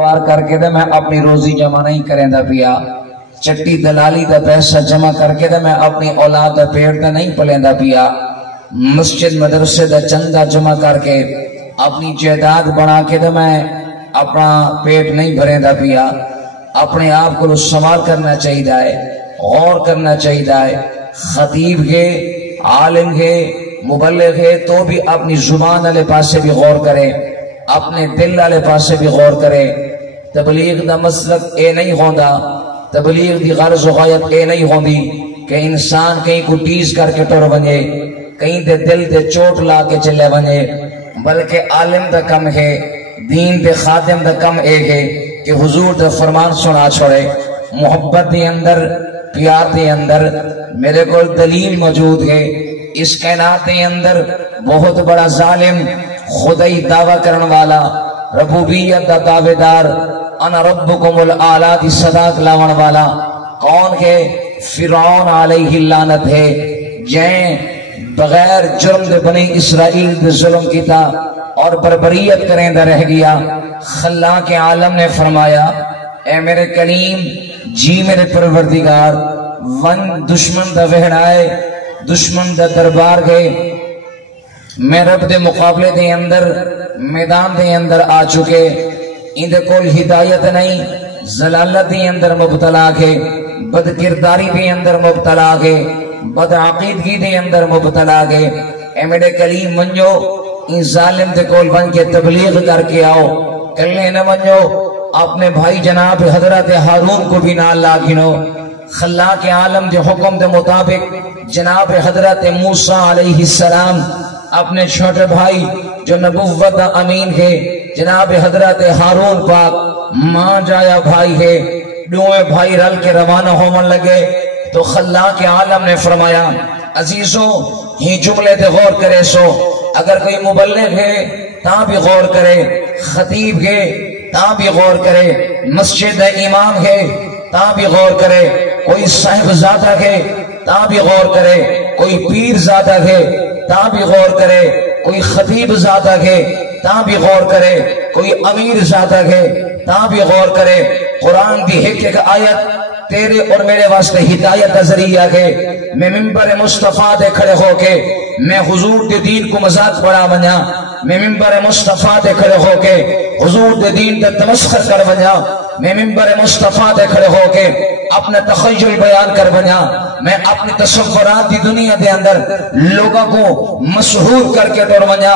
کاروبار کر کے میں اپنی روزی جمع نہیں کریں دا پیا، چٹی دلالی دا پیسہ جمع کر کے میں اپنی اولاد دا پیٹ دا نہیں پلیں دا پیا، مسجد مدرسے دا چندہ جمع کر کے اپنی جائیداد بنا کے میں اپنا پیٹ نہیں بھریں دا پیا۔ اپنے آپ کو سوال کرنا چاہیے، غور کرنا چاہیے۔ خطیب کے، عالم کے، مبلغ ہے تو بھی اپنی زبان والے پاسے بھی غور کرے، اپنے دل والے پاسے بھی غور کرے۔ تبلیغ دا مسلک اے نہیں ہوندا، تبلیغ دی غرض و غایت اے نہیں ہوندی کہ انسان کہیں کو ٹیز کر کے ٹر بنے، کہیں دے دل دے چوٹ لا کے چلے بنے، بلکہ عالم دا کم ہے، دین دے خادم دا کم ایک ہے کہ حضور دا فرمان سنا چھوڑے۔ محبت دے اندر، پیار دے اندر میرے کو دلیل موجود ہے۔ اس کائنات دے اندر بہت بڑا ظالم، خدائی دعویٰ کرن والا، ربوبیت دا دعوے دار، انا ربکم الاعلیٰ دی صداق لاون والا کون ہے؟ فرعون علیہ اللعنت ہے، جائیں بغیر جرم دے بنی اسرائیل دے ظلم کیتا اور بربریت کریں دا رہ گیا۔ خلاق عالم نے فرمایا اے میرے کلیم جی میرے پروردگار، ون دشمن دا وہڑائے، دشمن دا دربار گئے، میں رب دے مقابلے دے اندر میدان دے اندر آ چکے، اندے کول ہدایت نہیں، زلالت دے اندر مبتلا کے، بد کرداری دے اندر مبتلا کے، بد عقیدگی دے اندر مبتلا کے۔ اے میرے کلیم منجو ان ظالم دے کول بن کے تبلیغ کر کے آؤ، کلے نہ منجو اپنے بھائی جناب حضرت ہارون کو بھی نال لاگنو۔ خلاق عالم دے حکم دے مطابق جناب حضرت موسیٰ علیہ السلام اپنے چھوٹے بھائی جو نبوت دا امین ہے جناب حضرت ہارون پاک ماں جایا بھائی ہے، دوئے بھائی رل کے روانہ ہومن لگے تو خلاق عالم نے فرمایا عزیزوں ہی جملے دے غور کرے سو، اگر کوئی مبلغ ہے تاں بھی غور کرے، خطیب ہے تاں بھی غور کرے، مسجد امام ہے تاں بھی غور کرے، کوئی صاحب زادہ ہے تاں بھی غور کرے، کوئی پیر زادہ ہے تاں بھی غور کرے، کوئی خطیب زادہ ہے تاں بھی غور کرے، کوئی امیر زادہ ہے تاں بھی غور کرے۔ قرآن دی ایک آیت تیرے اور میرے واسطے ہدایت کا ذریعہ ہے۔ میں ممبر مصطفیٰ دے کھڑے ہو کے میں حضور دے دین کو مذاق بڑا بنیا، میں ممبر مصطفیٰ دے کھڑے ہو کے حضور دے دین دے تمسخر کر بنیا، میں ممبر مصطفیٰ دے کھڑے ہو کے اپنا تخیل بیان کر بنیا، میں اپنی تصورات دی دنیا دے اندر لوگوں کو مسحور کر کے ڈر بنیا۔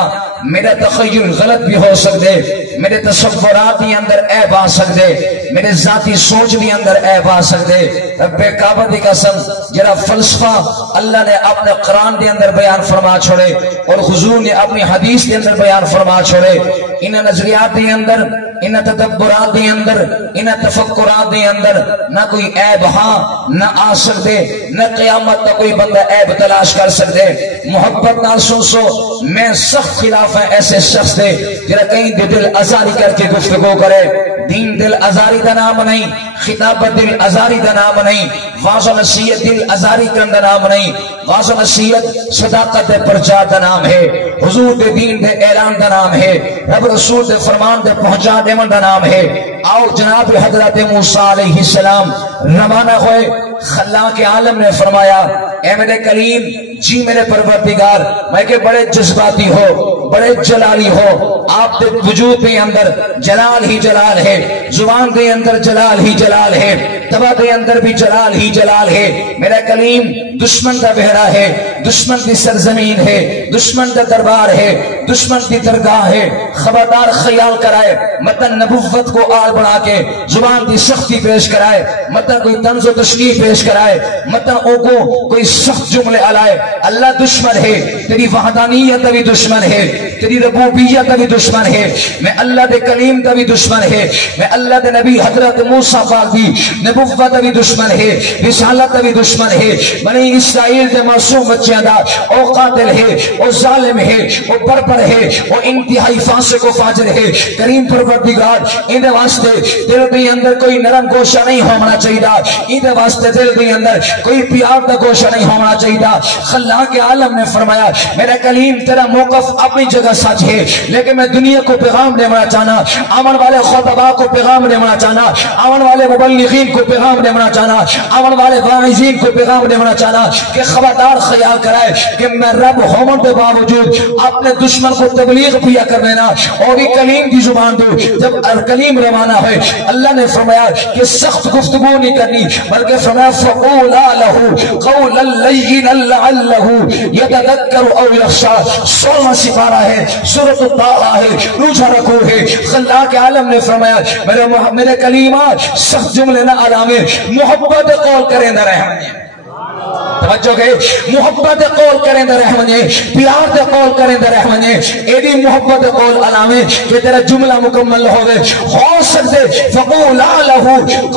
میرا تخیل غلط بھی ہو سکتے، میرے تصورات دی اندر عیب آ سکتے، میرے ذاتی سوچ دی اندر عیب آ سکتے۔ رب کعبہ دی قسم جڑا فلسفہ اللہ نے اپنے قرآن دے اندر بیان فرما چھوڑے اور حضور نے اپنی حدیث دے اندر بیان فرما چھوڑے، ان نظریات دے اندر، ان تدبرات دے اندر، ان تفکرات دے اندر نہ کوئی عیب ہاں نہ آ سکتے، نہ قیامت تک کوئی بندہ عیب تلاش کر سکتے۔ محبت نہ سوچو، میں سخت خلاف ہے ایسے شخص دے جڑا کہیں دل ازاری کر کے گفتگو کرے۔ دین دل ازاری دا نام نہیں، خطابت دل ازاری دا نام نہیں، واضح نصیحت دل ازاری کرن دا نام نہیں، واضح نصیحت صداقت دے پرچار دا نام ہے، حضور دے دین دے اعلان دا نام ہے، رب رسول دے فرمان دے پہنچا دیمن دا نام ہے۔ آؤ جناب حضرت موسیٰ علیہ السلام روانہ ہوئے۔ خلاق عالم نے فرمایا اے میرے کلیم جی میرے پروردگار، میں کہ بڑے جذباتی ہو، بڑے جلالی ہو، آپ دے وجود دے اندر جلال ہی جلال ہے، زبان دے اندر جلال ہی جلال ہے، تبا دے اندر بھی جلال ہی جلال ہے۔ میرا کلیم دشمن دا بہرا ہے، دشمن دی سرزمین ہے، دشمن دا دربار ہے، دشمن دی درگاہ ہے، خبردار خیال کرائے متن نبوت کو آل بنا کے زبان دی سختی پیش کرائے، متن کوئی طنز و تشریح پیش کرائے، متن او کو کوئی سخت جملے علائے۔ اللہ دشمن ہے، تیری وحدانیت بھی دشمن ہے، تیری ربوبیت بھی دشمن ہے، میں اللہ دے کلیم دا بھی دشمن ہے، میں اللہ دے نبی حضرت موسیٰ پاک دی نبوت بھی دشمن ہے، رسالت بھی دشمن ہے، بنی اسرائیل دے معصوم بچیاں دا او قاتل ہے، او ظالم ہے، او بربر ہے، او انتہائی فاسق و فاجر ہے۔ کریم پروردگار اندے واسطے دل دے اندر کوئی نرم گوشہ نہیں ہونا چاہیے، اندے واسطے دل دے اندر کوئی پیار دا گوشہ نہیں ہونا چاہیے۔ خلاق عالم نے فرمایا میرا کلیم تیرا موقف اپنی اپنی جگہ سچ ہے، لیکن میں دنیا کو پیغام دینا چاہنا، آمن والے خطباء کو پیغام دینا چاہنا، آمن والے مبلغین کو پیغام دینا چاہنا، آمن والے واعظین کو پیغام دینا چاہنا کہ خبردار خیال کرائے کہ میں رب ہونے کے باوجود اپنے دشمن کو تبلیغ پیا کر دینا اور بھی کلیم کی زبان دو۔ جب کلیم روانہ ہوئے اللہ نے فرمایا کہ سخت گفتگو نہیں کرنی، بلکہ فرمایا فَقُولَا لَهُ قَوْلًا لَيِّنًا لَعَلَّهُ يَتَذَكَّرُ أَوْ يَخْشَىٰ۔ 16واں سپارہ ہے، سورۃ الطٰہٰ ہے، روزہ رکھو ہے۔ خلاق عالم نے فرمایا میرے کلیمات سخت جملے نہ علامے محبت قول کریں نہ رحمنے، توجہ گئے، محبت قول کریں در رحمنے، پیار دے قول کریں در رحمنے، ایڈی محبت قول علامے کہ تیرا جملہ مکمل ہوئے۔ ہو سکتے فَقُولَا لَهُ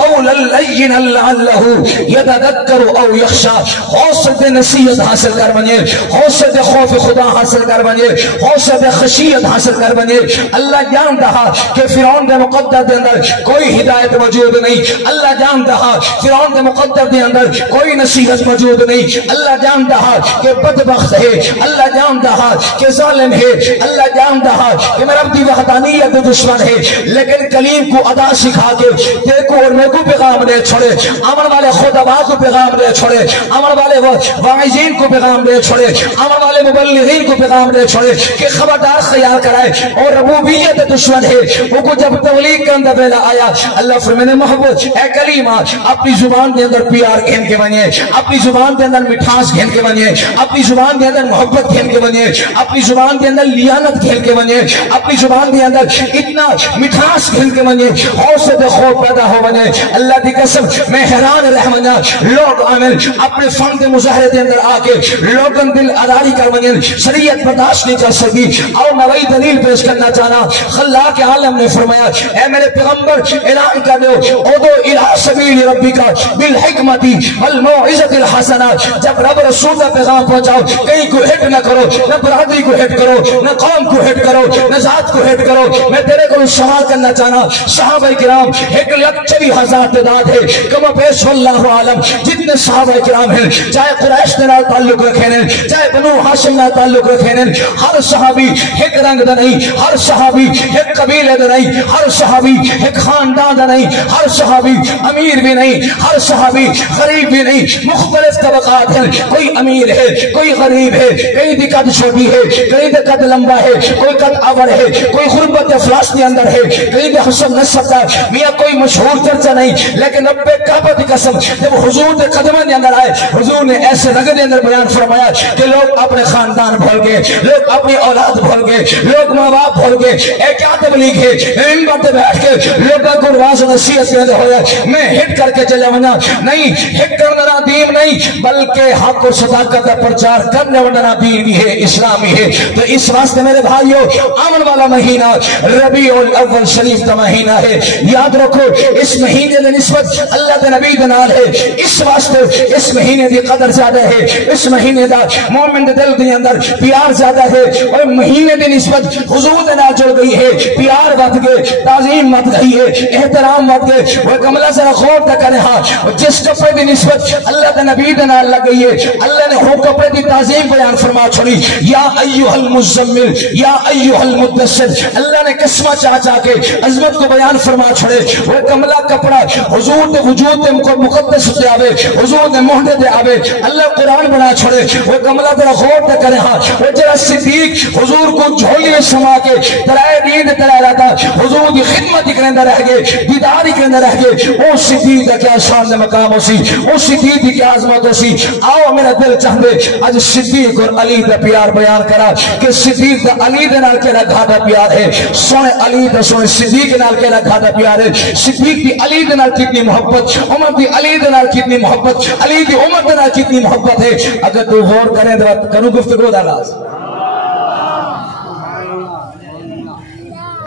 قَوْلًا لَيِّنًا لَعَلَّهُ يَتَذَكَّرُ أَوْ يَخْشَىٰ۔ ہو سکتے نصیحت حاصل کر بنے، ہو سکتے خوف خدا حاصل کر بنے، ہو سکتے خشیت حاصل کر بنے۔ اللہ جان رہا کہ فرعون دے مقدر دے اندر کوئی ہدایت موجود نہیں، اللہ جان رہا فرعون دے مقدر دے اندر کوئی نصیحت موجود نہیں، اللہ جان رہا کہ بدبخت ہے، اللہ جان رہا کہ ظالم ہے، اللہ جان رہا کہ میرا رب کی وحدانیت دشمن ہے، لیکن کلیم کو ادا سکھا کے دیکھو اور میں کو پیغام دے چھوڑے، امن والے خطباء کو پیغام دے چھوڑے، امن والے واعظین کو پیغام دے چھوڑے، امن والے مبلغین کو پیغام دے چھوڑے کہ خبردار خیال کرائے اور ربوبیت دشمن ہے۔ وہ کو جب تبلیغ کا اندر بیلا آیا اللہ فرمانے محبوب اے کلیمہ اپنی زبان کے اندر پیار گھن کے بنیے، اپنی زبان کے اندر مٹھاس گھن کے بنیے، اپنی زبان کے اندر محبت گھن کے بنیے، اپنی زبان کے اندر لیانت گھن کے بنیے، اپنی زبان کے اندر اتنا مٹھاس گھن کے بنیے، حوصلہ خوف پیدا ہو بنے۔ اللہ دی قسم میں حیران رہ منا لوگ عامل اپنے فن کے مظاہرے کے اندر آ کے لوگن دل اداری کر بنے، شریعت برداشت نہیں کر سکی۔ اور میں وہی دلیل پیش کرنا چاہنا، خلاق عالم نے فرمایا اے میرے پیغمبر اعلان کر دو ادعو الی سبیل ربک بالحکمت والموعظۃ الحسنہ۔ جب رب رسول کا پیغام پہنچاؤ کہیں کو ہٹ نہ کرو، نہ برادری کو ہٹ کرو، نہ قوم کو ہٹ کرو، نہ ذات کو ہٹ کرو۔ میں تیرے کو سوال کرنا چاہنا صحابہ کرام 1,40,000 تعداد ہے، کم پیش اللہ عالم جتنے صحابہ کرام ہیں، چاہے قریش کے نال تعلق رکھیں ہیں، چاہے بنو ہاشم نال تعلق رکھیں ہیں، ہر صحابی ایک رنگ دا نہیں، ہر صحابی ایک قبیلے دا نہیں، ہر صحابی ایک خاندان دا نہیں، ہر صحابی امیر بھی نہیں، ہر صحابی غریب بھی نہیں، مختلف طبقات ہیں، کوئی امیر ہے، کوئی غریب ہے، کئی دی قد چھوٹی ہے، کئی دی قد لمبا ہے، کوئی قد آور ہے، کوئی غربت افلاس کے اندر ہے، کئی دی حسن نسب دا میاں کوئی مشہور چرچا نہیں، لیکن رب کعبہ کی قسم جب حضور دے قدمہ دے اندر آئے حضور نے ایسے رنگ دے اندر بیان فرمایا کہ لوگ اپنے خاندان بھول گئے، لوگ اپنی اولاد بھول گئے، لوگ ماں باپ بھول گئے۔ اے کیا تبلیغ ہے، میں منبر پہ بیٹھ کے لوگوں کو رواز و نصیحت کے اندر ہویا میں ہٹ کر کے چلے ونا نہیں، ہٹ کرنا دین نہیں بلکہ حق اور صداقت کا پرچار کرنے والا دین بھی ہے، اسلامی ہے۔ تو اس واسطے میرے بھائیو آمن والا مہینہ ربیع الاول شریف کا مہینہ ہے، یاد رکھو اس مہینے کی نسبت اللہ کے نبی کے نال ہے، اس واسطے اس مہینے کی قدر زیادہ ہے، اس مہینے دا مومن دے دل کے اندر پیار زیادہ ہے، اور مہینے کی نسبت حضور دے نال جڑ گئی ہے، پیار بڑھ گئے، تعظیم بڑھ گئی ہے، احترام بڑھ گئے۔ وہ کملہ ذرا غور تک کرے ہاں جس کپڑے کی نسبت اللہ کے نبی کے نال لگ گئی ہے اللہ نے وہ کپڑے کی تعظیم بیان فرما چھوڑی، یا ایھا المزمل یا ایھا المدثر، اللہ نے قسمہ چاہ چاہ کے عظمت کو بیان فرما چھوڑے۔ وہ کملہ کپڑا حضور دے وجود دے مقدس دے آوے، حضور دے مہدے دے آوے، اللہ قرآن بنا چھوڑے۔ وہ کملہ ذرا غور تک کرے ہاں وہ جرا صدیق حضور کو جھولی میں سما کے ترائے نیند ترائے رہا تھا، حضور کی خدمت ہی کرنے رہ گئے، دیداری کرنے رہ گئے۔ او صدیق کا کیا شان مقام ہو سی، او صدیق کی کیا عظمت ہو سی۔ آؤ میرا دل چاہتے آج صدیق اور علی کا پیار بیان کرا کہ صدیق کا علی دے نال کیڑا گھاٹا پیار ہے، سونے علی دا سونے صدیق نال کیڑا گھاٹا پیار ہے، صدیق دی علی دے نال کتنی محبت، عمر دی علی دے نال کتنی محبت، علی دی عمر دے نال کتنی محبت ہے۔ اگر تو غور کریں تو کروں گفتگو دا لاز۔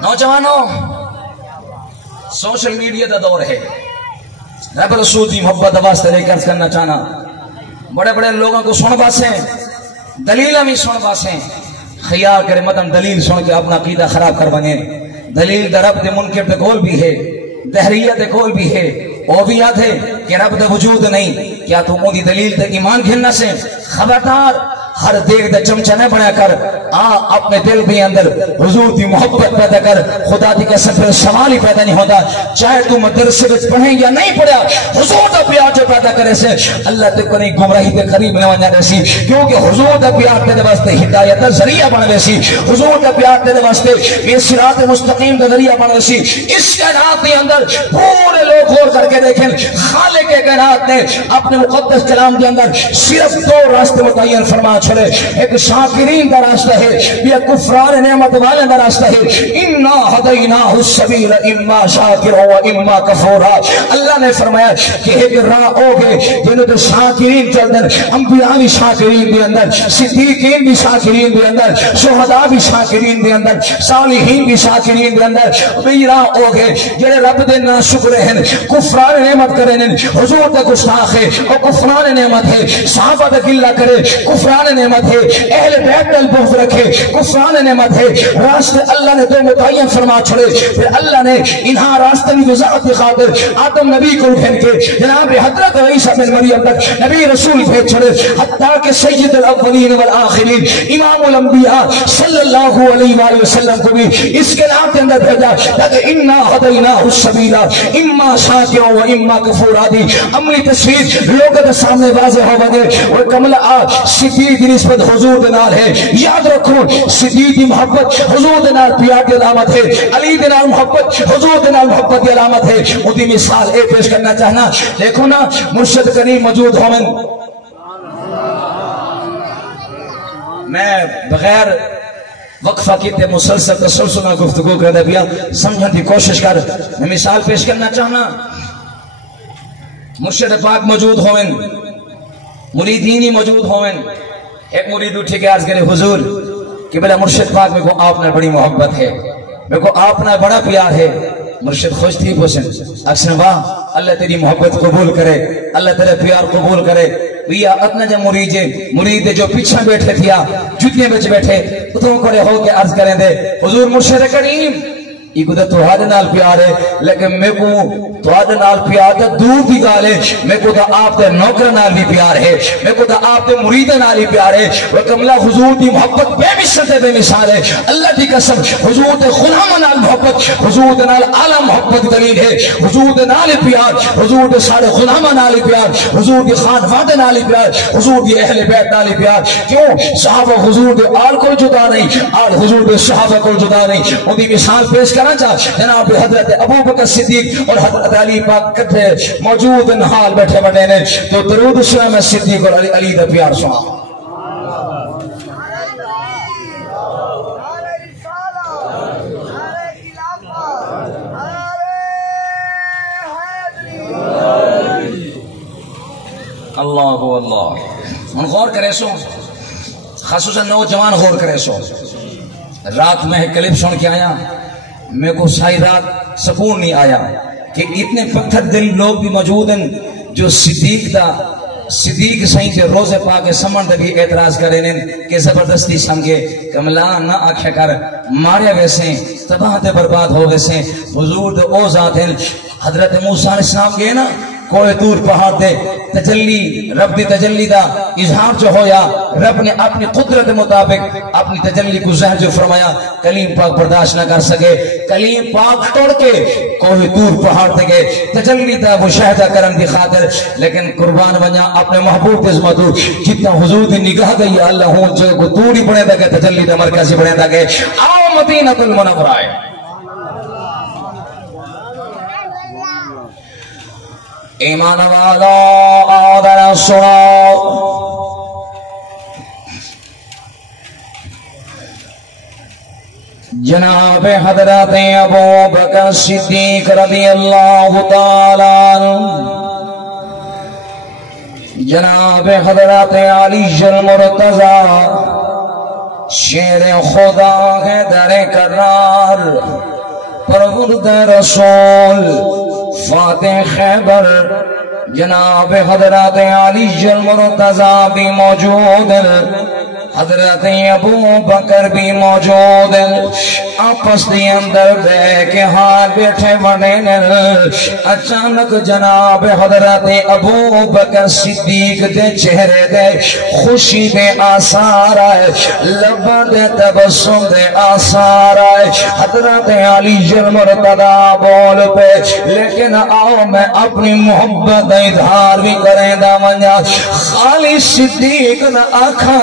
نوجوانوں سوشل میڈیا دا دور ہے، رب رسول کی محبت واسطے لے کر کرنا چاہنا، بڑے بڑے لوگوں کو سن باسیں، دلیلیں بھی سن باسیں، خیال کرے مدن دلیل سن کے اپنا عقیدہ خراب کر بنے۔ دلیل دا رب دے منکر دے کول بھی ہے، دہریہ دے کول بھی ہے، وہ بھی یاد ہے کہ رب دے وجود نہیں، کیا تو مودی دلیل دے ایمان گھننا سے خبردار ہر دیکھ دا چمچہ نہ بنا کر اپنے دل بھی اندر حضور دی محبت پیدا کر. خدا دی قسم پھر سوال ہی پیدا نہیں ہوتا چاہے تو مدرسے وچ پڑھیں یا نہیں پڑھا حضور دا پیار جو پیدا کرے سے اللہ تے کوئی گمراہی دے قریب نہ ونجا دے سی کیونکہ حضور دا پیار تے واسطے ہدایت دا ذریعہ بن دے سی. حضور دا پیار تے واسطے یہ صراط مستقیم دا ذریعہ بن دے سی. اس کائنات کے اندر پورے لوگ غور کر کے دیکھیں خالق کے کائنات نے اپنے مقدس کلام کے اندر صرف دو راستے متعین فرما چھڑے. ایک شاکرین دا راستہ ہے یا کفران نعمت والے دا راستہ ہے. انا ہدیناہ السبیل اما شاکر و اما کفورا. اللہ نے فرمایا کہ ایک راہ ہوگے جنہوں تو شاکرین چل دن انبیاء بھی شاکرین دے اندر صدیقین بھی شاکرین دے اندر شہداء بھی شاکرین دے اندر صالحین بھی شاکرین دے اندر. وہی راہ ہوگے جنہیں رب دے نا شکر ہیں کفران نعمت کریں حضور دے گستاخ ہے اور کفران نعمت ہے. صحابہ دے گلہ کرے کفران نعمت ہے. اہل بیت دل بغض رکھے کفران نعمت ہے. راستے اللہ نے دو متعین فرما چھڑے. پھر اللہ نے انہاں راستے کی وضاحت کی خاطر آدم نبی کو پھین کے جناب حضرت عیسیٰ بن مریم تک نبی رسول بھیج چھڑے حتیٰ کہ سید الاولین والآخرین امام الانبیاء صلی اللہ علیہ وآلہ وسلم کو بھی اس کے نام کے اندر بھیجا تاکہ انا ہدیناہ السبیل اما شاکر و اما کفورا دی عملی تصویر لوگوں کے سامنے واضح ہو بگے. وہ کمل صدیق کی نسبت حضور دنال ہے. یاد رکھو صدیق کی محبت حضور دنال پیار کی علامت ہے. علی دنال محبت حضور دنال محبت کی علامت ہے. مجھے مثال ایک پیش کرنا چاہنا دیکھو نا مرشد کریم موجود ہومن میں بغیر وقفہ کیتے مسلسل تسلسل گفتگو کر دے پیا سمجھنے کی کوشش کر. میں مثال پیش کرنا چاہنا مرشد پاک موجود ہوئن مریدین ہی موجود ہوئن. ایک مرید اٹھے کے عرض کرے حضور کہ بلا مرشد پاک میں کو آپ نے بڑی محبت ہے میں کو آپ نے بڑا پیار ہے. مرشد خوش تھی پوچھن اکسن واہ اللہ تیری محبت قبول کرے اللہ تیرے پیار قبول کرے. ویا اتنا جب مرید جو پیچھے بیٹھے تھیا جتنے بچ بیٹھے اتوں کھڑے ہو کے عرض کریں دے حضور مرشد کریم یہ کو تو ہر نال پیار ہے لیکن میں کو تو ہر نال پیار تو دور دی گال ہے. میں کو تو آپ دے نوکر نال بھی پیار ہے. میں کو تو آپ دے مرید نال بھی پیار ہے. وہ کملا حضور دی محبت بے مثل بے مثال ہے. اللہ دی قسم حضور دے غلام نال محبت حضور دے نال اعلی محبت دلیل ہے. حضور دے نال پیار حضور دے سارے غلام نال پیار حضور دی خانواده نال پیار حضور دی اہل بیت نال پیار. کیوں صحابہ حضور دے آل کو جدا نہیں آل حضور دے صحابہ کو جدا نہیں. ان دی مثال پیش کرنا چاہ جناب حضرت ابو بکر صدیق اور حضرت علی پاک کٹھے موجود حال بیٹھے بڑے نے تو درود سلام صدیق اور علی دا پیار سنا. اللہ اللہ ان غور کرے سو خصوصاً نوجوان غور کرے سو. رات میں کلپ سن کے آیا میں کو ساری رات سکون نہیں آیا کہ اتنے پتھر دل لوگ بھی موجود ہیں جو صدیق صحیح سے روزے پاک سمن دے بھی اعتراض کریں کہ زبردستی سمجھے کملا نہ آکھے کر مارے ویسے تباہ تے برباد ہو ویسے. حضور دے او ذات ہیں حضرت موسیٰ علیہ السلام گئے نا کوہ طور پہاڑ دے تجلی رب دی تجلی دا اظہار جو ہویا رب نے اپنی قدرت مطابق اپنی تجلی کو ظاہر جو فرمایا. کلیم پاک برداشت نہ کر سکے کلیم پاک توڑ کے کوہ طور پہاڑ دے گئے تجلی دا مشاہدہ کرن دی خاطر. لیکن قربان بنیا اپنے محبوب عظمتو جتنا حضور دی نگاہ گئی اللہ ہوں جو کو طور ہی بنے دا گئے تجلی دا مرکزی بنے دا گئے. آؤ مدینہ المنورہ آئے ایمان والا آدر سنو جناب حضرت ابو بکر صدیق رضی اللہ تعالیٰ جناب حضرت علی المرتضی شیر خدا ہے در کرار پرورد رسول فاتح خیبر جناب حضرت علی المرتضی بھی موجود حضرت ابو بکر بھی موجود ہیں آپس دی اندر بے کے ہاں بیٹھے بنے اچانک جناب حضرت ابو بکر صدیق دے چہرے دے خوشی دے آثار آئے لباں دے تبسم دے آثار آئے حضرت علی المرتضی بول پہ لیکن آؤ میں اپنی محبت اظہار بھی کریں دا منجا خالی صدیق نہ آکھا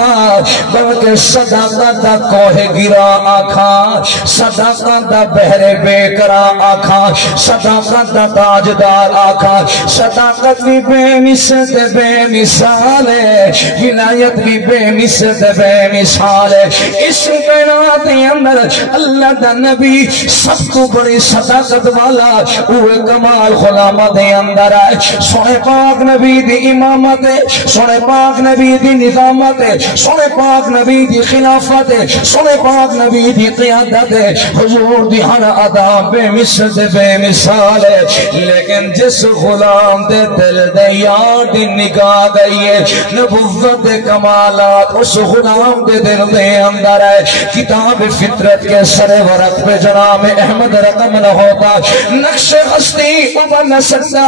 بلکہ صداقت دا کوہ گرا آکھا صداقت دا بہرے بے کرا آکھا صداقت دا تاجدار آکھا صداقت بھی بے مثل بے مثال ہے ولایت بھی بے مثل بے مثال ہے اس کائنات اندر اللہ دا نبی سب کو بڑی صداقت والا وہ کمال غلامہ دے اندر آئے سونے پاک نبی دی امامت سونے پاک نبی دی نظامت سونے پاک نبی دی خلافت سونے پاک نبی دی قیادت حضور دی ہر ادا بے مثل بے مثال ہے لیکن جس غلام دے دل دے یار دی نگاہ گئی ہے نبوت دے کمالات اس غلام دے دل دے اندر ہے کتاب فطرت کے سر ورق پہ جناب احمد رقم نہ ہوتا نقش ہستی ابھر نہ سکتا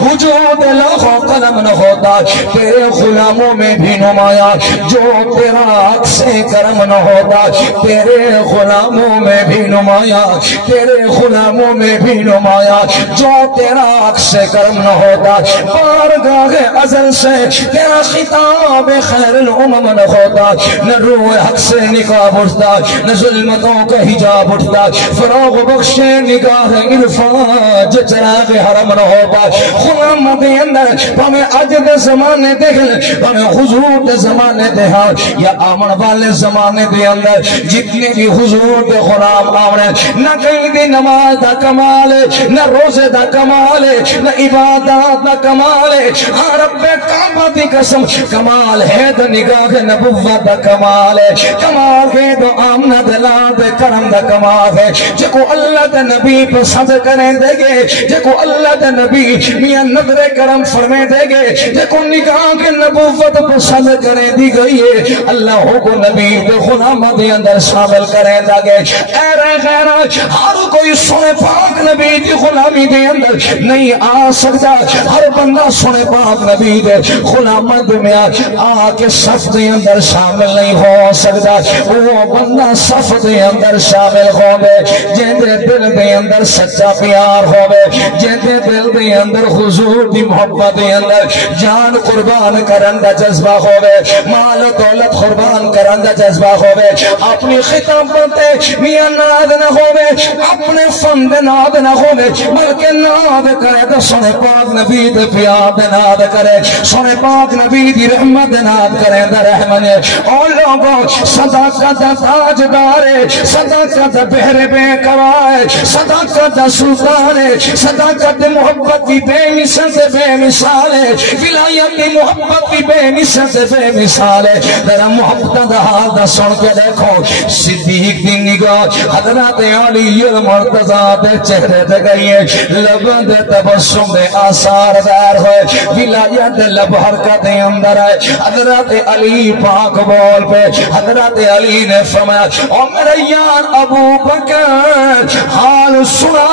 وجود لوح قلم نہ ہوتا تیرے غلاموں میں بھی نمایا جو تیرا عکس کرم نہ ہوتا تیرے غلاموں میں بھی نمایا تیرے غلاموں میں بھی نمایا جو تیرا عکس کرم نہ ہوتا بارگاہ ازل سے تیرا خطاب خیر الامم نہ ہوتا نہ روح حق سے نکاح اٹھتا نہ ظلمتوں کا حجاب اٹھتا فراغ بخشے نگاہ عرفان جو چراغ حرم نہ ہوتا غلام دے اندر ہمیں اج دے زمانے دیکھ ہمیں حضور دے زمانے دے ہاں یا آمن والے زمانے دے اندر جتنے بھی حضور دے غلام آمنے نہ کہیں دی نماز دا کمال ہے نہ روزے دا کمال ہے نہ عبادات دا کمال ہے ہاں رب کعبہ دی قسم کمال ہے دا نگاہ نبوت دا کمال ہے کمال ہے دا آمنہ دلان دے کرم دا کمال ہے جکو اللہ دا نبی پسند کریں دے گے جکو اللہ دا نبی میاں نظر کرم فرمے دے گے جکو نگاہ کے نبوت پسند کریں دی گئی ہے اللہ کو نبی دے غلام دے اندر شامل کریں دا گے اے غیرہ ہر کوئی سنے پاک نبی دی غلامی دے اندر نہیں آ سکتا ہر بندہ سنے پاک نبی دے غلامت میں آ کے صف دے اندر شامل نہیں ہو سکتا وہ بندہ صف دے اندر شامل ہو گے جن دے دل دے اندر سچا پیار ہو گے جن دے دل دے اندر حضور دی محبت دے اندر جان قربان کرن دا جذبہ ہو گے مال و دولت قربان کرن دا جذبہ ہو گے اپنی خطابت میاں ناد نہ ہو گے اپنے فن دے ناد نہ ہو گے بلکہ ناد کرے تو سنے پاک نبی دے پیار دے ناد کرے سنے پاک نبی دی رحمت دے ناد کرے دا رحمن اور لوگوں صداقت دا تاجدار صداقت دا بہر بے کرائے صداقت دا سلطان صداقت دا محبت کی بے مثل سے بے مثال ہے ولایت کی محبت کی بے مثل سے بے مثال ہے ذرا محبت دا حال دا سن کے دیکھو صدیق دی نگاہ حضرت علی المرتضی دے چہرے دے گئی ہے لباں دے تبسم دے آثار ظاہر ہوئے ولایت دے لب حرکت دے اندر ہے حضرت علی پاک بول پہ حضرت علی نے فرمایا او میرے یار ابو بکر حال سنا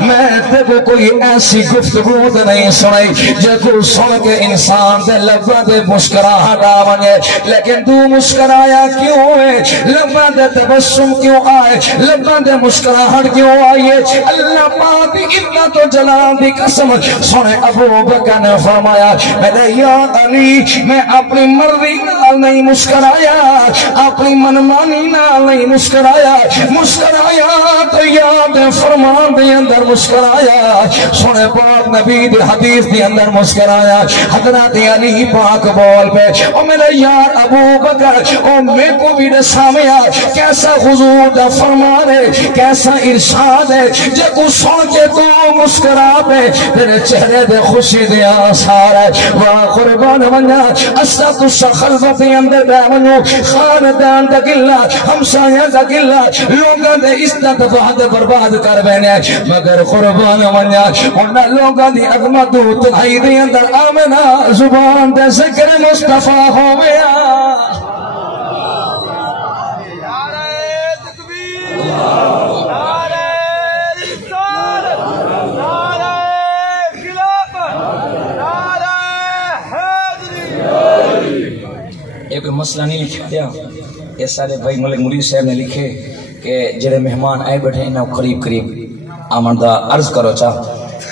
میں تیرے کوئی ایسی گفتگو نہیں سنائی جو سن کے انسان دے لباں دے مسکراہٹ آونے لیکن تو مسکرایا کیوں ہے لباں دے تبسم کیوں آئے لباں دے مسکراہٹ کیوں آئیے اللہ پاک عزت و جلال دی قسم سنے ابو بکر نے فرمایا میرے یار علی میں اپنی مرضی نال نہیں مسکرایا اپنی منمانی نال نہیں مسکرایا مسکرایا تو یاد فرمان دے اندر مسکرایا سنے پاک نبی دی حدیث دی اندر مسکرایا حضرت علی پاک بول پہ او میرے یار ابو بکر او میں کو بھی سامیا کیسا حضور دا فرمان ہے کیسا ارشاد ہے جب کو سن کے تو مسکرا پہ تیرے چہرے دے خوشی دے آثار ہے وہاں قربان منیا اسلات الشخلوت دے اندر بے منو خاندان دا گلہ ہمسایہ دا گلہ لوگاں دے عزت بعد برباد کر بینے مگر قربان منیا انہاں لوگاں دی عظمت تنہائی دے اندر آمنا زبان دے ذکر مصطفیٰ ہو گیا مسئلہ نہیں لکھا دیا یہ سارے بھائی ملک مرید صاحب نے لکھے کہ جڑے مہمان آئے بیٹھے انہوں قریب قریب آمن دا عرض کرو چاہ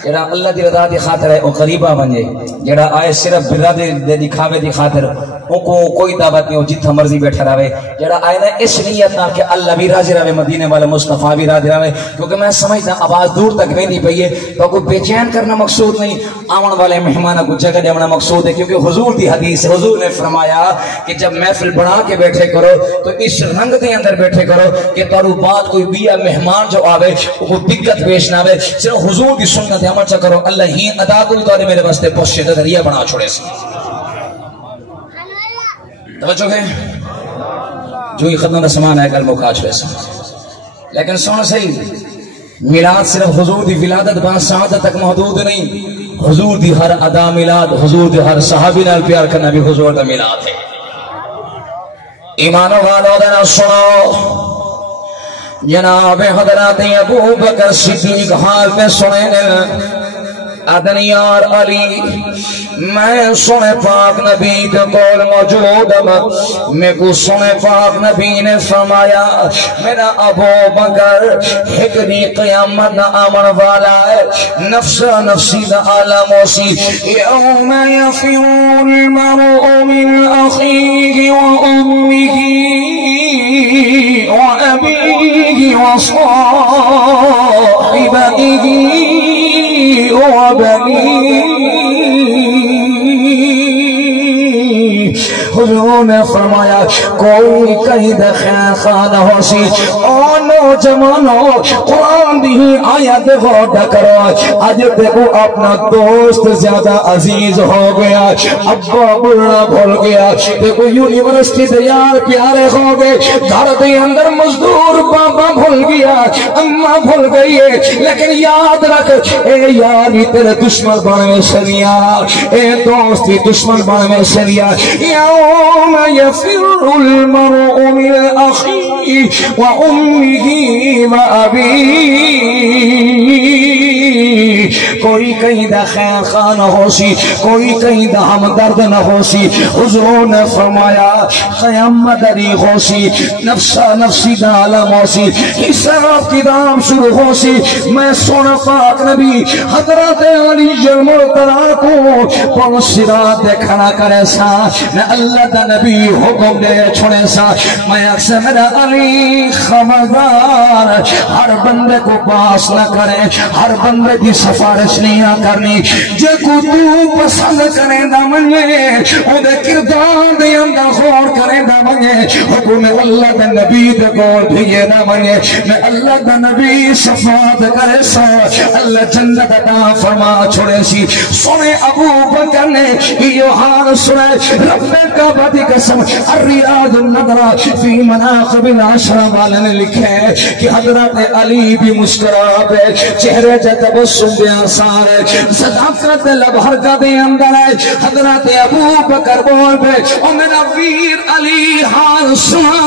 جڑا اللہ دی رضا دی خاطر ہے وہ قریبہ بنجے جڑا آئے صرف برا دے دکھاوے دی خاطر ان کو کوئی دعوت نہیں ہو جتھا مرضی بیٹھا رہے جڑا آئے نا اس نیت نہ کہ اللہ بھی راضی رہے مدینے والے مصطفیٰ بھی راضی رہے کیونکہ میں سمجھتا آواز دور تک نہیں پئی ہے تو کوئی بے چین کرنا مقصود نہیں آمن والے مہمانوں کو جگہ دینا مقصود ہے کیونکہ حضور دی حدیث حضور نے فرمایا کہ جب محفل بنا کے بیٹھے کرو تو اس رنگ دے اندر بیٹھے کرو کہ تارو بات کوئی بیا مہمان جو آوے وہ دقت پیش نہ آوے صرف حضور دی سنت عمل چا کرو اللہ ہی ادا کو تو میرے واسطے پوچھے تے ذریعہ بنا چھوڑے سی توجہ ہے جو ہی ختم سامان ہے کل مکھا چھوڑے سی لیکن سونا صحیح میلاد صرف حضور دی ولادت با سعادت تک محدود نہیں حضور دی ہر ادا میلاد حضور دی ہر صحابی نال پیار کرنا بھی حضور دا میلاد ہے ایمان والو دینا سنو جناب حضرات ابو بکر صدیق حال میں سنے ادنیار علی میں سنے پاک نبی کے قول موجود میں کو سنے پاک نبی نے فرمایا میرا ابو بکر حکری قیامت امر والا ہے نفس نفسی دا عالم وسی یوم یفر المرء من اخیه و امه و ابیه و صاحبته حضور نے فرمایا کوئی کہیں دے خیر خانہ ہو سی اور نوجوانوں قرآن بھی آیت غور کرو آج دیکھو اپنا دوست زیادہ عزیز ہو گیا ابا بڑھنا بھول گیا دیکھو یونیورسٹی دے یار پیارے ہو گئے گھر دے اندر مزدور بابا بھول گیا اماں بھول گئی ہے لیکن یاد رکھ اے یاری تیرے دشمن بنے سریا اے دوستی دشمن بنے سریا یوم یفر المرء من اخیه و امه و ابیه کوئی کہیں دا خیر خان ہو سی کوئی کہیں دا ہمدرد نہ ہو سی حضور نے فرمایا قیامت دری ہو سی نفسا نفسی دا عالم ہو سی حساب کتاب شروع ہو سی میں سونا پاک نبی حضرت علی المرتضی کو پاؤں صراط کھڑا کرے سا میں اللہ دا نبی حکم دے چھوڑے سا میں اکثر میرا علی خبردار ہر بندے کو پاس نہ کرے ہر بندے کی سفارش نہیں کرنی جے کو تو پسند کرے دا منگے او دے کردار دے اندر غور کرے دا منگے حکم اللہ دا نبی دے غور بھیے دا منگے میں اللہ دا نبی صفات کرے سا اللہ جنت عطا فرما چھوڑے سی سنے ابو بکر نے یہ حال سنے رب کا بڑی قسم الریاض النظرہ فی مناقب العشرہ والے نے لکھے کہ حضرت علی بھی مسکرا پہ چہرے جے تبسم دے آثار صداقت لب حرکت اندر ہے حضرت ابو بکر بول پہ او میرا ویر علی حال سنا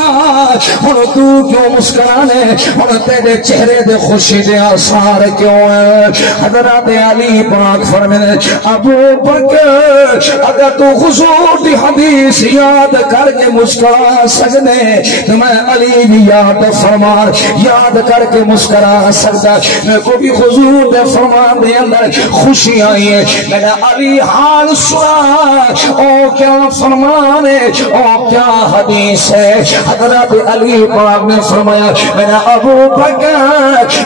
اور تو کیوں مسکرانے اور تیرے چہرے دے خوشی دے آثار کیوں ہے حضرت علی پاک فرمائے ابو بکر اگر تو حضور دی حدیث یاد کر کے مسکرا سکنے تو میں علی بھی یاد فرمان یاد کر کے مسکرا سکتا میں کو بھی حضور دے فرمان دے اندر خوشی آئی ہے میرا علی حال سنا او کیا فرمان ہے او کیا حدیث ہے حضرت علی پاک نے فرمایا میرا ابو بکر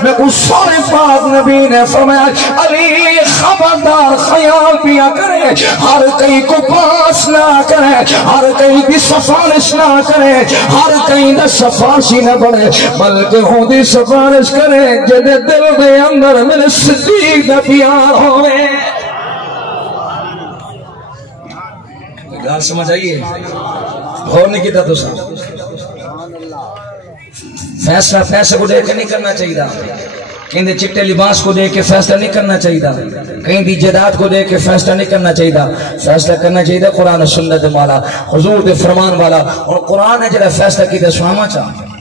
میں کو سارے پاک نبی نے فرمایا علی خبردار خیال پیا کرے ہر کئی کو پاس نہ کرے ہر کئی بھی سفارش نہ کرے ہر کئی نہ سفارشی نہ بڑھے بلکہ ہوں دی سفارش کرے جدے دل دے اندر میرے صدیق دا پیار ہوئے گال سمجھ آئیے ہونے کی تو سا فیصلہ پیسے کو دے کے نہیں کرنا چاہیے کہیں دے چٹے لباس کو دے کے فیصلہ نہیں کرنا چاہیے کہیں دی جداد کو دے کے فیصلہ نہیں کرنا چاہیے فیصلہ کرنا چاہیے قرآن سنت والا حضور دے فرمان والا اور قرآن ہے جڑا فیصلہ کی دے سواما چاہ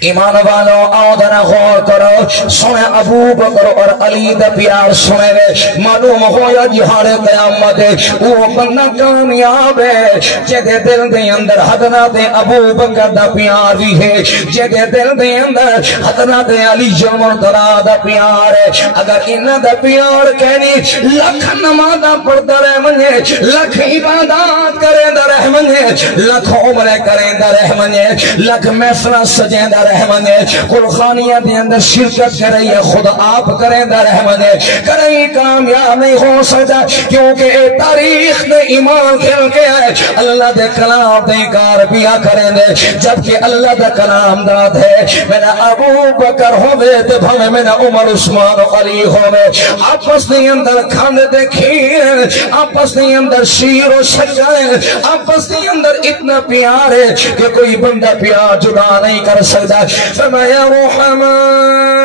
ایمان والوں آؤ ذرا غور کرو سنے ابو بکر اور علی دا پیار سنے گے معلوم ہویا جہار قیامت وہ بندہ کامیاب ہے جدے دل دے اندر حضرت ابو بکر دا پیار بھی ہے جدے دل دے اندر حضرت علی مرتضی دا پیار ہے اگر انہاں دا پیار کہنی لکھ نمازاں پڑھدا رہ منجے لکھ عبادات کریندا رہ منجے لکھ عمرے کریندا رہ منجے لکھ محفل سجیندا رحمنے قرخانیہ دے اندر شرکت کر رہی ہے خود آپ کریں دا رحمنے کریں کامیاب نہیں ہو سکتا کیونکہ اے تاریخ دے ایمان کھل کے آئے اللہ دے کلام دے کار بیا کریں دے جبکہ اللہ دے کلام داد ہے میرا ابو بکر ہوئے دے بھوے میرا عمر عثمان و علی ہوئے آپس دے اندر کھاند دے کھیر آپس دے اندر شیر و شکر آپس دے اندر اتنا پیار ہے کہ کوئی بندہ پیار جدا نہیں کر سکتا فرمایا رحمان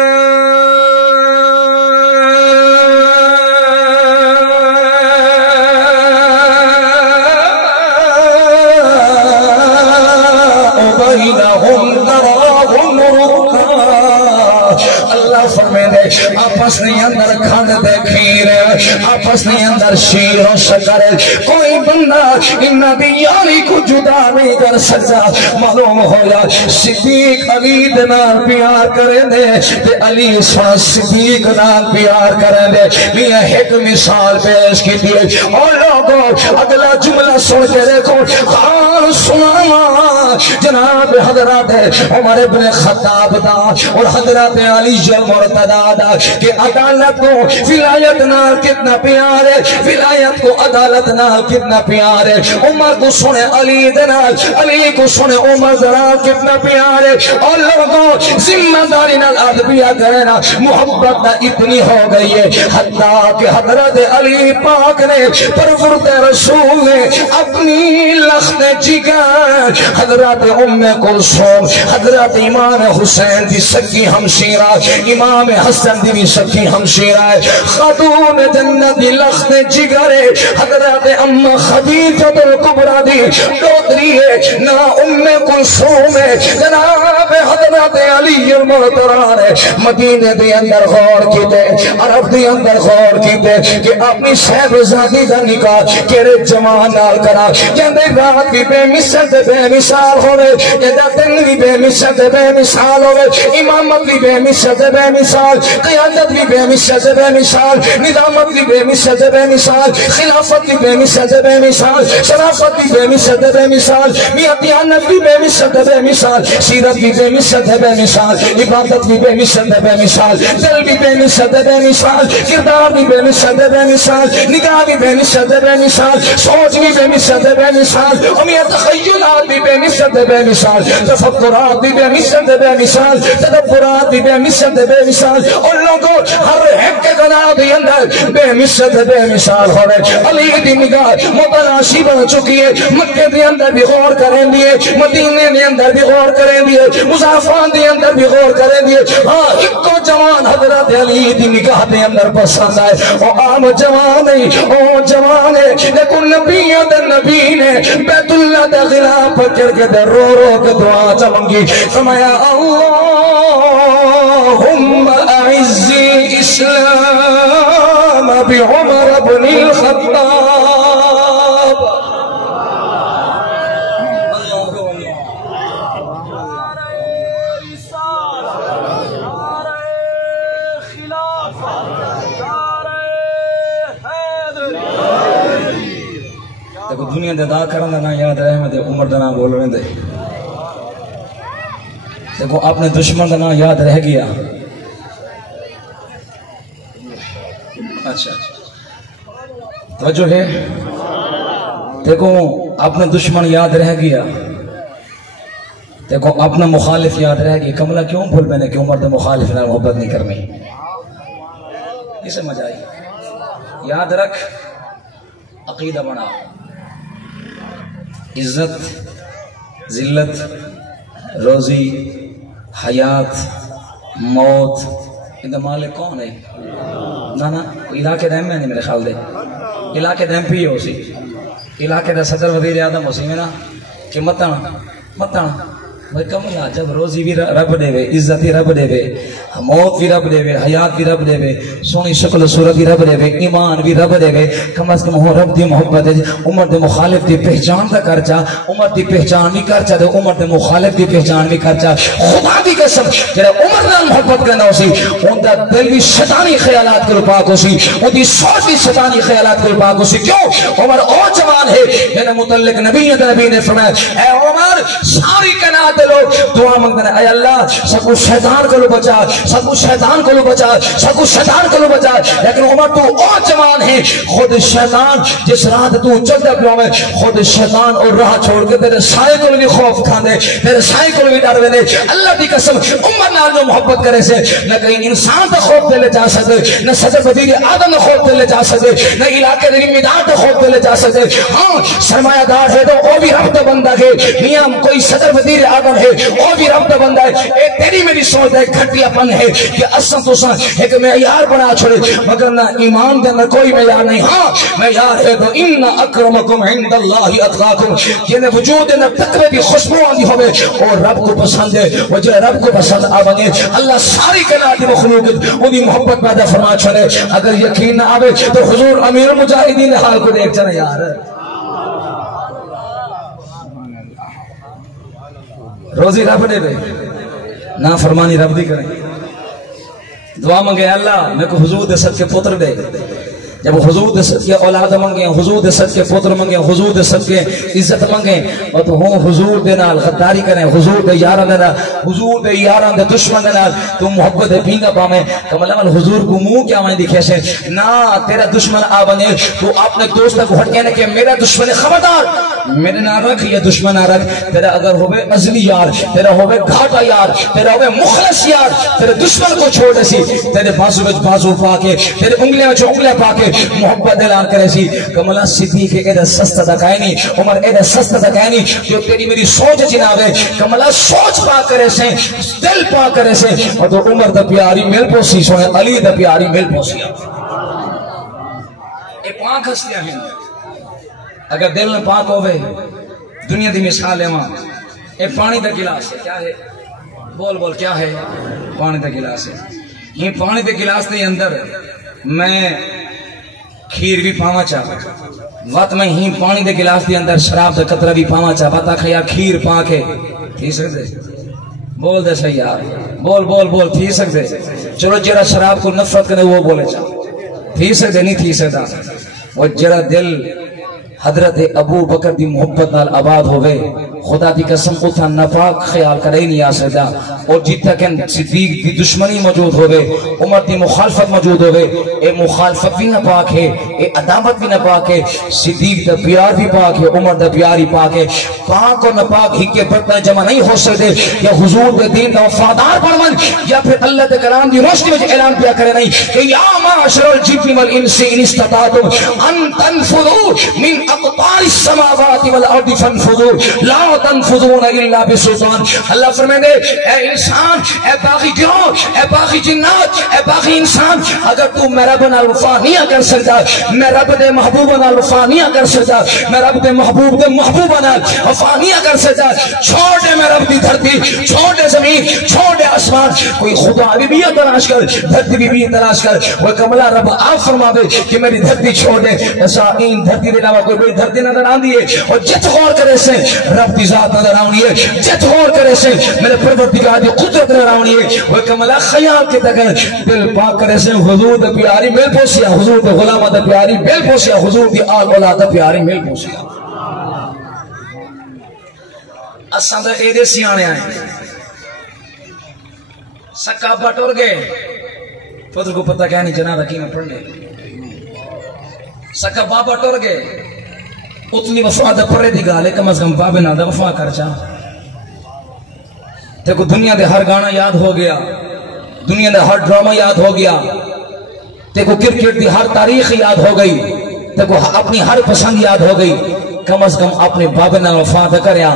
بینہم تراہم رکا اللہ فرمائے دے آپس نے اندر کھاند دے کھیر آپس نے اندر شیر و شکر کوئی بندہ انہا دی یاری کو جدا نہیں کر سکتا معلوم ہویا صدیق علی دنال پیار کریں دے تے علی سوان صدیق نال پیار کریں دے میاں ایک مثال پیش کی دیئے اور لوگوں اگلا جملہ سن کے دیکھو خان سناما جناب حضرات عمر ابن خطاب دا اور حضرت علی مرتضی دا کہ عدالت کو ولایت نال کتنا پیار ہے ولایت کو عدالت نال کتنا پیار ہے عمر کو سنے علی دنال علی کو سنے عمر دنال کتنا پیار ہے اور لوگوں ذمہ داری نال ادبیہ کرنا محبت دا اتنی ہو گئی ہے حتیٰ کہ حضرت علی پاک نے پرورد رسول نے اپنی لخت جگر حضرت ام کلثوم حضرت امام حسین دی سکی ہمشیرہ امام حسن دی بھی سکی ہمشیرہ خاتون جنت دی لخت جگر حضرت ام خدیجہ الکبریٰ دی دوتری ہے نا ام کلثوم جناب حضرت علی المرتضی مدینے دے اندر غور کیتے عرب دے اندر غور کیتے کہ اپنی صاحبزادی دا نکاح کیرے جوان نال کرا کہندے رات بھی بے مثل تے بے مثال ہوئے کہندا دن بھی بے مثل تے بے مثال ہوئے امامت بھی بے مثل تے بے مثال قیادت بھی بے مثل تے بے مثال نظامت بھی بے مثل تے بے مثال خلافت بھی بے مثل تے بے مثال شرافت بھی بے مثل تے بے مثال میاں دیانت بھی بے مثل تے بے مثال سیرت بھی بے مثل تے بے مثال عبادت بھی بے مثل تے بے مثال دل بھی بے مثل تے بے مثال کردار بھی بے مثل تے بے مثال نگاہ بھی بے مثل تے بے مثال سوچ بھی بے مثل تے بے مثال میاں تخیلات بھی بے مثل تے بے مثال تفکرات بھی بے مثل تے بے مثال تدبرات بھی بے مثل تے بے مثال اور لوگوں ہر ایک کے گناہ دی اندر بے مثل تے بے مثال ہو رہے علی دی نگاہ متلاشی بن چکی ہے مکہ دی اندر بھی غور کریں دیئے مدینے دی اندر بھی غور کریں دیئے مضافان دی اندر بھی غور کریں دیئے ہاں ایک تو جوان حضرت علی دی نگاہ دی اندر پسند آئے وہ عام جوان ہے وہ جوان ہے لیکن نبیت نبی نے بیت اللہ دا غلاف پکر کے در رو رو کے دعا چمنگی فرمایا اللہم اعزی اسلام بعمر بن الخطاب دنیا دے دا کرنا نا یاد رہے میں دے عمر دا نا بول رہے دے دیکھو اپنے دشمن دا نا یاد رہ گیا اچھا توجہ ہے دیکھو اپنے دشمن یاد رہ گیا دیکھو اپنا مخالف یاد رہ گیا کملہ کیوں بھول میں نے کہ عمر دے مخالف نہ محبت نہیں کرنی یہ سمجھ آئی یاد رکھ عقیدہ بنا عزت ذلت روزی حیات موت ان کا مالک کون ہے نا علاقے دہم میں نہیں میرے خیال دے علاقے دہم پی ہو سی علاقے دا صدر وزیر اعظم ہو سی میں نا کہ متانا کملا جب روزی بھی رب دے وے، عزت بھی رب دے وے، موت بھی رب دے وے، حیات بھی رب دے وے، سونی شکل و صورت بھی رب دے وے، ایمان بھی رب دے وے، کم از کم ہو رب دی محبت ہے۔ عمر دے مخالف دی پہچان دا کرچا، عمر دی پہچان بھی کرچا دے عمر دے مخالف دی پہچان بھی کرچا۔ خدا دی قسم جڑا عمر نال محبت کرنا ہو سی ان دا دل بھی شیطانی خیالات کو پاک ہو سی، ان دی سوچ بھی شیطانی خیالات کو پاک ہو سی۔ کیوں؟ عمر اور جوان ہے، میرے متعلق نبی نے فرمایا اے عمر ساری کائنات لوگ دعا مانگتے ہیں اے اللہ سب کو شیطان کو بچا، سب کو شیطان کو بچا، سب کو شیطان کو بچا، لیکن عمر تو اور جوان ہے، خود شیطان جس راہ تو چلتا پیا میں خود شیطان اور راہ چھوڑ کے تیرے سائے کو بھی خوف کھاندے، تیرے سائے کو بھی ڈر ویندے۔ اللہ دی قسم عمر نال جو محبت کرے سے نہ کہیں انسان تے خوف دے لے جا سکتے، نہ صدر وزیر اعظم نے خوف دے لے جا سکتے، نہ علاقے دے میدان تے خوف دے لے جا سکتے۔ ہاں سرمایہ دار ہے تو وہ بھی رب دا بندہ ہے، میاں کوئی صدر وزیر اعظم ہے وہ بھی رب دا بندہ ہے۔ اے تیری میری سوچ ہے گھٹیا پن ہے کہ اساں تو سا ایک معیار بنا چھوڑے مگر نہ ایمان دے نہ کوئی معیار نہیں۔ ہاں معیار ہے تو ان اکرمکم عند اللہ اتقاکم، جنہیں وجود نہ تقوی کی خوشبو آندی ہوئے اور رب کو پسند ہے، وہ جو رب کو پسند آوے اللہ ساری کائنات کی مخلوق انہی محبت پیدا فرما چھوڑے۔ اگر یقین نہ آوے تو حضور امیر المجاہدین حال کو دیکھ چنا یار، روزی رب دے دے نا فرمانی رب دی کریں، دعا منگے اللہ میں کو حضور دے صدقے پتر دے، جب حضور دے صدقے اولاد منگے، حضور دے صدقے پتر منگے، حضور دے صدقے عزت منگے، اور تو ہوں حضور دے نال غداری کریں، حضور دے یاران دے نال، حضور دے یاران دے دشمن دے نال تو محبت پینگا پامیں کمالہ حضور کو منہ کیا میں دکھے سے نا تیرا دشمن آبنے تو اپنے دوست کو ہٹ کہنے کہ میرا دشمن خبردار میرے نہ رکھ یا دشمن نہ رکھ، تیرا اگر ہوئے ازلی یار، تیرا ہوئے گھاٹا یار، تیرا ہوئے مخلص یار، تیرے دشمن کو چھوڑے سی، تیرے بازو میں بازو پاکے، تیرے انگلیاں میں انگلیاں پاکے محبت اعلان کرے سی۔ کمالہ صدیق ایدہ سستا دکھائے نہیں، عمر ایدہ سستا دکھائے نہیں، جو تیری میری سوچ جنابے کمالہ سوچ پا کرے سے، دل پا کرے سے، اور تو عمر دا پیاری مل پوسی سونے علی دا پیاری مل پوسی۔ اے پاک ہستیاں ہیں، اگر دل نہ پاک ہوئے دنیا دی مثال ہے وہاں، اے پانی دا گلاس ہے، کیا ہے؟ بول بول کیا ہے؟ پانی دا گلاس ہے۔ یہ پانی دے گلاس دے اندر میں کھیر بھی پاما چاہتا وقت میں ہی پانی دے گلاس دے اندر شراب دے قطرہ بھی پاما چاہتا کھیا کھیر پاکے تھی سکتے بول دے صحیح یار بول بول بول تھی سکتے چلو جرا شراب کو نفرت کرنے وہ بولے چاہ تھی سکتے نہیں تھی سکتا وہ جرا دل حضرت ابو بکر دی محبت نال آباد ہوئے خدا دی قسم اتھا نفاق خیال کرے نہیں آ سکتا اور جتنا کہ صدیق دی دشمنی موجود ہوئے عمر دی مخالفت موجود ہوئے اے مخالفت بھی نہ پاک ہے اے عدامت بھی نہ پاک ہے صدیق دا پیار بھی پاک ہے عمر دا پیار ہی پاک ہے پاک اور نپاک ہی کے برتن جمع نہیں ہو سکتے یا حضور دے دین دا وفادار بنون یا پھر اللہ دے کلام دی روشنی میں اعلان پیا کرے نہیں کہ یا معاشر الجن والانس ان استطعتم ان تنفذوا من اقطار السماوات والارض فانفذوا لا تنفذون الا بسلطان اللہ فرمائے دے اے انسان اے باغی گروہ اے باغی جنات اے باغی انسان اگر تو میں رب نال وفا نہیں کر سکتا میں رب دے محبوب نال وفا نہیں کر سکتا میں رب دے محبوب نال وفا نہیں کر سکتا چھوڑ دے میں رب دی دھرتی چھوڑ دے زمین چھوڑ دے آسمان کوئی خدا بھی تلاش کر دھرتی بھی تلاش کر وہ کملا رب آپ فرما دے کہ میری دھرتی چھوڑ دے ایسا ان دھرتی دے علاوہ کوئی دھرتی نظر آندی ہے اور جت غور کرے سے رب دی ذات نظر آنی ہے جت غور کرے سے میرے پروردگار دی قدرت نظر آنی ہے وہ کملا خیال کے تک دل پاک کرے سے حضور دے پیاری مل پوسیا حضور دے غلامہ دے پیاری مل پوسیا حضور دی آل اولاد دے پیاری مل پوسیا اساں دے اے دے سیانے آئے سکا بٹور گئے پتر کو پتہ کیا نہیں جناب حکیم پڑھنے سکا بابا ٹور گئے اتنی وفا دا پرے دی گالے کم از کم بابے نا دا وفا کر چاہ دیکھو دنیا دے ہر گانا یاد ہو گیا دنیا دے ہر ڈرامہ یاد ہو گیا دیکھو کرکٹ دی ہر تاریخ یاد ہو گئی دیکھو اپنی ہر پسند یاد ہو گئی کم از کم اپنے بابے نا وفا دا کریا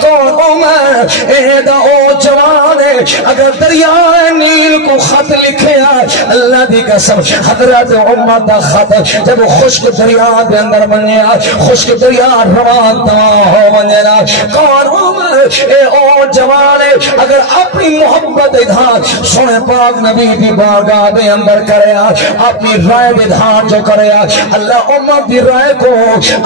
کون عمر اے دا او جوانے اگر دریائے نیل کو خط لکھیا اللہ دی قسم حضرت عمر دا خط جب خشک دریا دے اندر بنیا خشک دریا روان تمام ہو بنیا کون عمر اے او جوانے اگر اپنی محبت ادھار سنے پاک نبی دی بارگاہ دے اندر کریا اپنی رائے ادھار جو کریا اللہ عمر دی رائے کو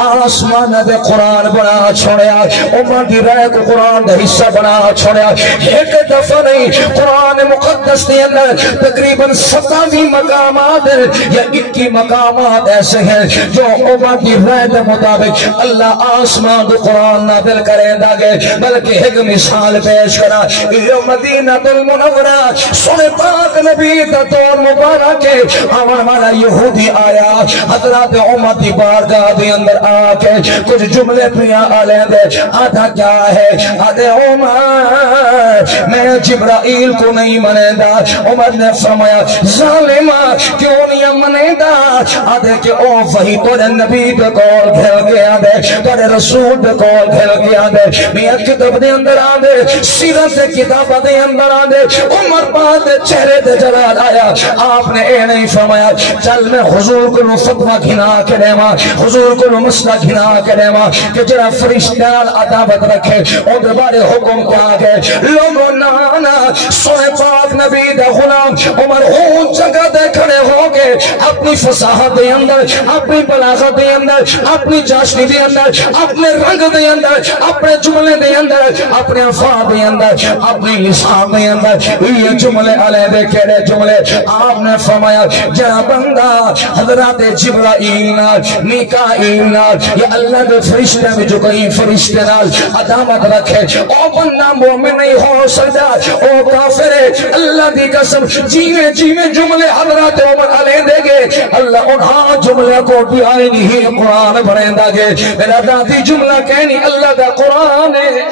آسمان دے قرآن بنا چھوڑیا عمر دی رائے کو قرآن دے حصہ بنا چھوڑیا ایک دفعہ نہیں قرآن مقدس دے اندر تقریباً 27 مقامات یا 21 مقامات ایسے ہیں جو عمر دی رائے دے مطابق اللہ آسمان دے قرآن نازل کریں داگے بلکہ ایک مثال پیش کرا یہ مدینہ المنورہ سنے پاک نبی دا دور مبارک کے آمان والا یہودی آیا حضرات عمر دی بارگاہ دے اندر آکے کچھ جملے پیا آلے دے آدھا کیا ہے آدھے عمر میں جبرائیل کو نہیں منے دا عمر نے فرمایا ظالمہ کیوں نہیں منے دا آدھے کہ او وہی تورے نبی دے کول گھل گیا دے تورے رسول دے کول گھل گیا دے میاں کتاب دے اندر آدھے سیرت کتاب دے اندر آدھے عمر بعد چہرے دے جلال آیا آپ نے اے نہیں فرمایا چل میں حضور کو فتوہ گھنا کے دیما حضور کو مسئلہ گھنا کے دیما کہ جرا فرشتیان عدابت رکھے اور دربارے حکم کیا گئے لوگوں نانا سوئے پاک نبی دا غلام عمر ہون جگہ دے کھڑے ہو گے اپنی فصاحت دے اندر اپنی بلاغت دے اندر اپنی جاشنی دے اندر اپنے رنگ دے اندر اپنے جملے دے اندر اپنے افاد دے اندر اپنی لسان دے اندر یہ جملے علیہ دے کہنے جملے آپ نے فرمایا جہاں بندہ حضرات جبرائیل نال میکائیل نال یا اللہ دے فرشتے میں جو کہیں فرشتے نال عدامت رکھے او بندہ مومن نہیں ہو سکتا او کافر ہے اللہ دی قسم جیوے جملے حضرات عمر علیہ دے گے اللہ انہاں جملے کو بھی آئینی ہی قرآن بڑھیں دا گے میرا دادی جملہ کہنی اللہ دا قرآن ہے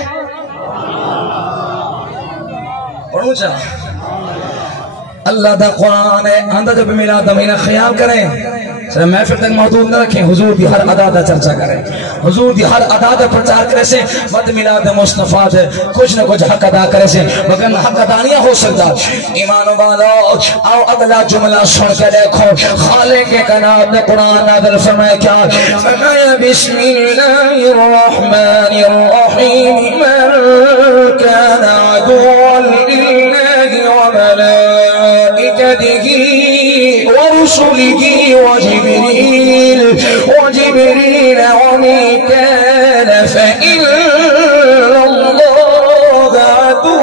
پڑھو چاہ اللہ دا قرآن ہے اندر جب میلاد مہینہ خیال کریں صرف محفل تک محدود نہ رکھیں حضور دی ہر ادا دا چرچا کریں حضور دی ہر ادا دا پرچار کرے سے مد میلاد مصطفیٰ سے کچھ نہ کچھ حق ادا کرے سے مگر حق ادا نہیں ہو سکتا ایمان والا آؤ اگلا جملہ سن کے دیکھو خالق کائنات نے قرآن نازل فرمایا کیا فرمایا بسم اللہ الرحمن الرحیم من کان عدوا للہ وملائکتہ ورسله وجبريل وميكال فإن الله عدو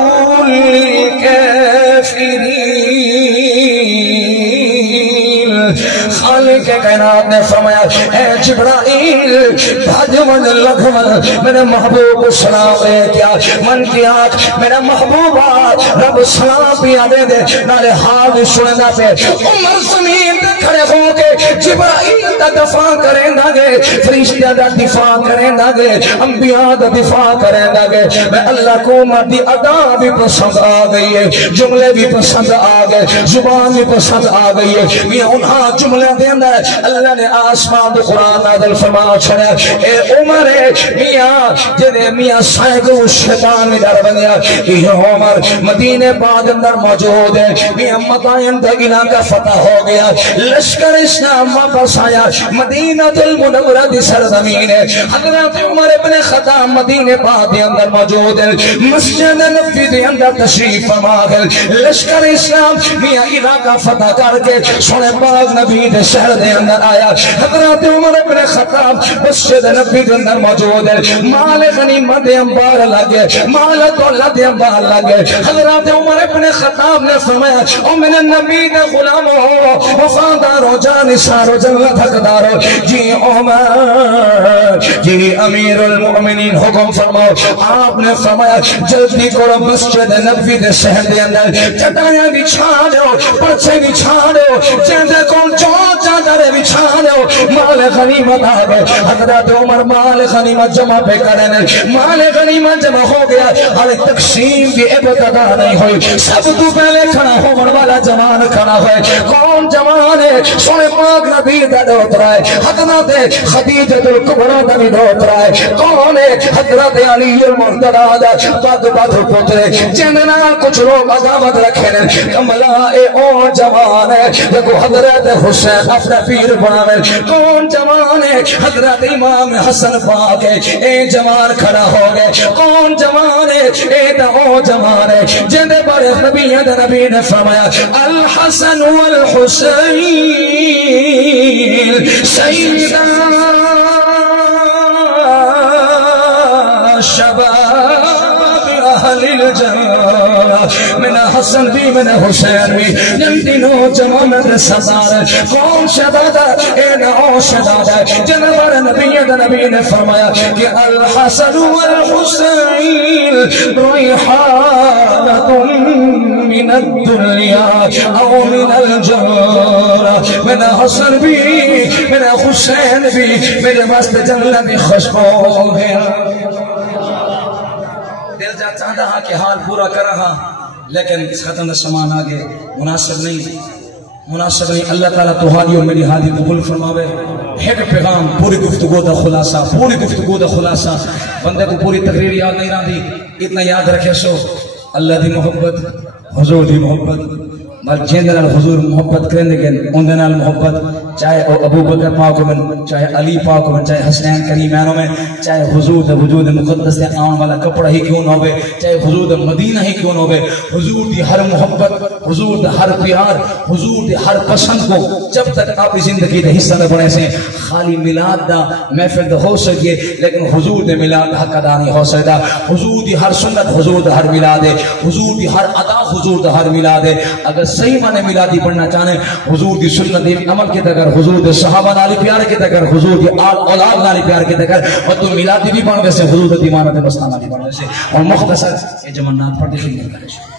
للكافرين خالق کائنات نے فرمایا اے جبرائیل بھاجمن لگمن میرے محبوب سلام اے کیا من کی آنکھ میرا محبوبہ رب سلام پیا دے دے نالے حال سننا پہ عمر زمین دے کھڑے ہوں کے جبرائیل دا دفاع کریں دا گے فرشتہ دا دفاع کریں دا گے انبیاء دا دفاع کریں دا گے میں اللہ کو مردی ادا بھی پسند آ گئی ہے جملے بھی پسند آ گئے زبان بھی پسند آ گئی ہے میں انہاں جملے دے اندر اللہ نے آسمان دے قرآن نازل فرما چھڑا اے عمر میاں جنہیں میاں سائق شیطان میں ڈر بنیا یہ عمر مدینے بعد اندر موجود ہے میاں مدائن دا علاقہ فتح ہو گیا لشکر اسلام واپس آیا مدینہ المنورہ دی سرزمین ہے حضرت عمر ابن خطاب مدینے بعد اندر موجود ہے مسجد نبوی دے اندر تشریف فرما گئے لشکر اسلام میاں علاقہ فتح کر کے سنے پاک نبی دے شہر دے اندر آیا حضرت عمر ابن خطاب مسجد نبی دے اندر موجود ہے مال غنیمت دے انبار لگے مال دولت دے انبار لگے حضرت عمر ابن خطاب نے فرمایا او من النبی دے غلام ہو وفادار ہو جانثار ہو جنت حقدار ہو جی عمر جی امیر المؤمنین حکم فرماؤ آپ نے فرمایا جلدی کرو مسجد نبی دے شہر دے اندر چٹائیاں بچھا دو پرچے بچھا دو جیندے کون جو چادر بچھا دو مال غنیمت آ گئے حضرت عمر مال غنیمت جمع پہ کرنے مال غنیمت جمع ہو گیا ہر تقسیم کی ابتدا نہیں ہوئی سب تو پہلے کھڑا ہونے والا جوان کھڑا ہوئے کون جوان ہے سونے پاک نبی دا دوترا ہے حضرت خدیجہ الکبریٰ دا بھی دوترا ہے کون ہے حضرت علی المرتضی بد بد پترے جننا کچھ لوگ عداوت رکھے نے کملا اے او جوان ہے دیکھو حضرت حسین اپنا پیر بناوے کون جوان ہے حضرت امام حسن پاک ہے اے جوان کھڑا ہو گئے کون جوان ہے اے تا او جوان ہے جن پر نبی نے فرمایا الحسن والحسین سیدہ شباب اہل الجنہ من حسن بھی من حسین بھی جن دنوں جوانت سردار کون شدادہ اے نعو شدادہ جنبار نبی نے فرمایا کہ الحسن والحسین ریحانت من الدنیا او من الجنہ من حسن بھی من حسین بھی میرے مست جنت بھی خوشبو ہے دل جا چاہتا ہاں کہ حال پورا کر رہا لیکن ختم سامان آگے مناسب نہیں اللہ تعالیٰ تو حالی اور میری حالی قبول فرماوے ایک پیغام پوری گفتگو دا خلاصہ بندے کو پوری تقریر یاد نہیں رہا دی اتنا یاد رکھے سو اللہ دی محبت حضور دی محبت بل جیندنال حضور محبت کرنے گئے اندنال محبت چاہے ابو بکر پاک من چاہے علی پاک من چاہے حسنین کریمینوں میں چاہے حضور دا وجود مقدس دے آن والا کپڑا ہی کیوں نہ ہوئے چاہے حضور دا مدینہ ہی کیوں نہ ہوئے حضور دی ہر محبت حضور دا ہر پیار حضور دی ہر پسند کو جب تک آپ زندگی دے حصہ نہ بنے سے خالی ملاد دا محفل دا ہو سکے لیکن حضور دے ملاد حق ادا نہیں ہو سکتا حضور دی ہر سنت حضور دا ہر ملاد ہے حضور دی ہر ادا حضور دا ہر ملاد ہے اگر صحیح معنی میلادی پڑھنا چاہنے حضور دی سنت عمل کے تکر حضور دی صحابہ نالی پیار کے تکر حضور دی اولاد نالی پیار کے تکر اور تو میلادی بھی پڑھنے سے حضور دی دیوانت مستانہ بھی پڑھنے سے اور مختصر یہ جمعنات پڑھ دے